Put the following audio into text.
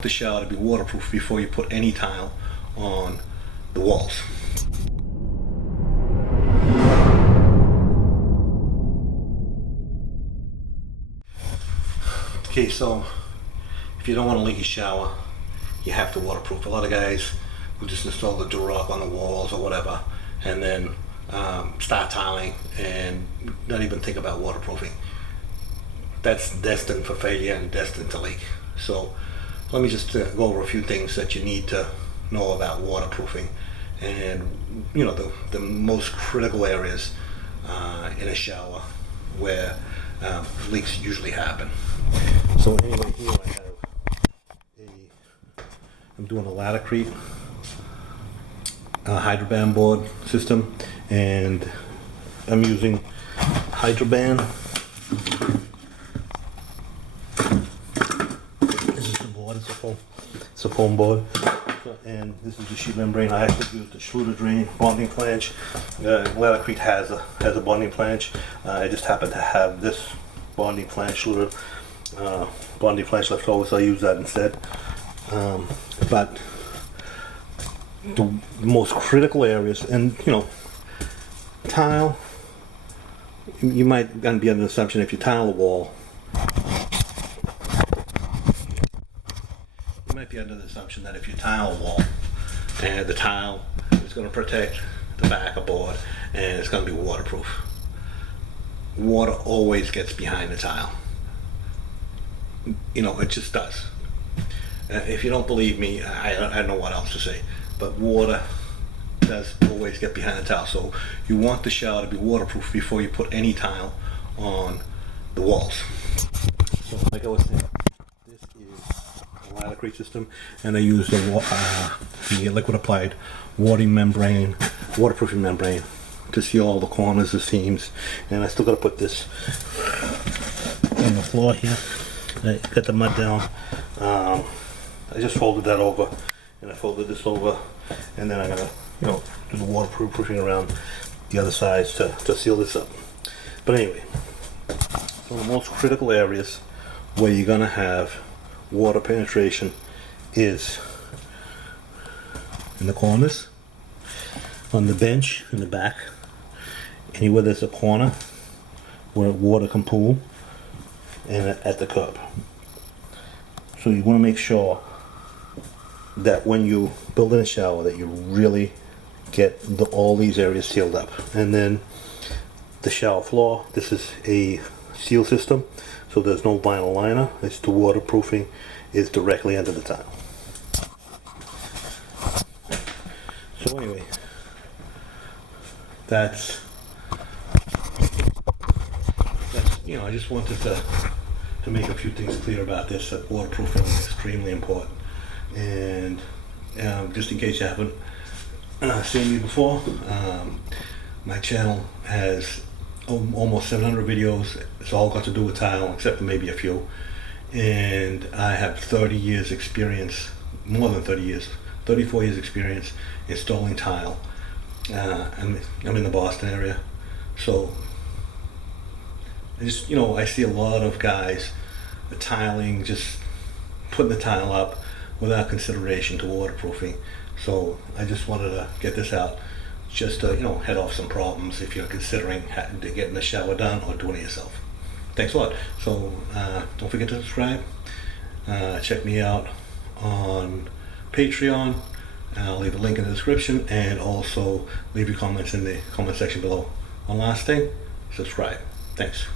The shower to be waterproof before you put any tile on the walls. Okay, so if you don't want a leaky shower, you have to waterproof. A lot of guys will just install the Durock on the walls or whatever and then start tiling and not even think about waterproofing. That's destined for failure and destined to leak. So let me just go over a few things that you need to know about waterproofing and the most critical areas in a shower where leaks usually happen. So anyway, here I have I'm doing a Laticrete Hydro Ban Board system, and I'm using Hydro Ban. It's a foam board, and this is the sheet membrane. I actually used the Schluter Bonding flange. Laticrete has a bonding flange. I just happen to have this bonding flange, Schluter bonding flange left over, so I use that instead. But the most critical areas, and tile, you might be under the assumption if you tile a wall, be under the assumption that if you tile a wall and the tile is going to protect the back of board and it's going to be waterproof. Water always gets behind the tile. It just does. If you don't believe me, I don't know what else to say, but water does always get behind the tile. So you want the shower to be waterproof before you put any tile on the walls. So like I was saying, Laticrete system, and I use the liquid applied waterproofing membrane to seal all the corners, the seams, and I still got to put this on the floor here. I got the mud down. I just folded that over, and I folded this over, and then I'm gonna do the waterproofing around the other sides to seal this up. But anyway, so the most critical areas where you're gonna have water penetration is in the corners, on the bench in the back, anywhere there's a corner where water can pool, and at the curb. So you want to make sure that when you build in a shower that you really get all these areas sealed up. And then the shower floor, this is a seal system, so there's no vinyl liner. It's the waterproofing is directly under the tile. So anyway, that's I just wanted to make a few things clear about this. That waterproofing is extremely important, and just in case you haven't seen me before, my channel has almost 700 videos. It's all got to do with tile, except for maybe a few. And I have 30 years experience, more than 30 years, 34 years experience installing tile. I'm in the Boston area, so I see a lot of guys tiling, just putting the tile up without consideration to waterproofing. So I just wanted to get this out, just to head off some problems if you're considering getting the shower done or doing it yourself. Thanks a lot. So don't forget to subscribe. Check me out on Patreon. I'll leave a link in the description, and also leave your comments in the comment section below. One last thing, subscribe. Thanks.